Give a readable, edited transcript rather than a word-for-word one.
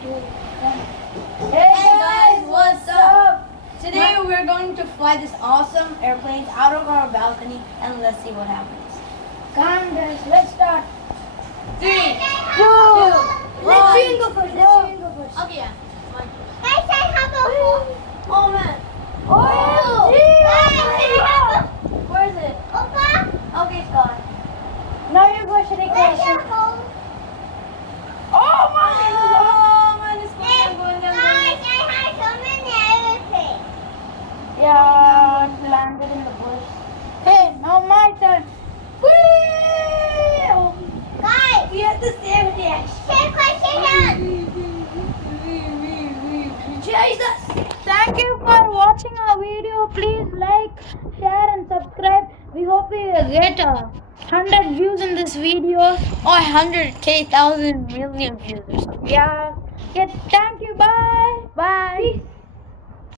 Hey guys, what's up? Today we're going to fly this awesome airplane out of our balcony and let's see what happens. Come on, guys, let's start. 3, 2, Let's see you go first. Let's see you go first. Okay, yeah. Oh man. Oh, Oh, where is it? Okay, it's gone. now you go shake hands. Oh my Oh man, it's going down. Yeah, it landed in the bush. Hey, now my turn. Whee! We have the same reaction. Jesus! Thank you for watching our video. Please like, share and subscribe. We hope we get 100 views in this video. Or 100K, 1,000 million views or something. Yeah. Okay, thank you. Bye. Bye.